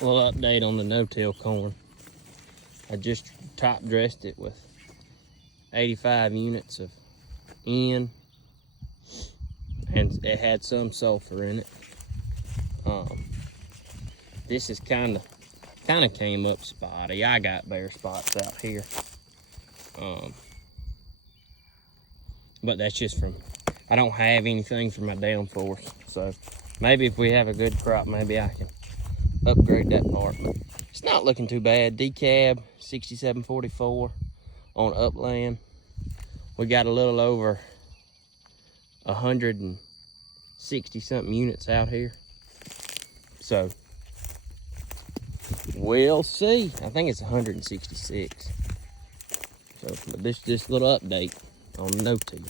A little update on the no-till corn. I just top dressed it with 85 units of N, and it had some sulfur in it. This is kind of came up spotty. I got bare spots out here, but that's just from, I don't have anything for my downforce. So maybe if we have a good crop, maybe I can upgrade that part. But it's not looking too bad. Decab 6744 on upland. We got a little over 160 something units out here. So we'll see. I think it's 166. So this little update on no-till.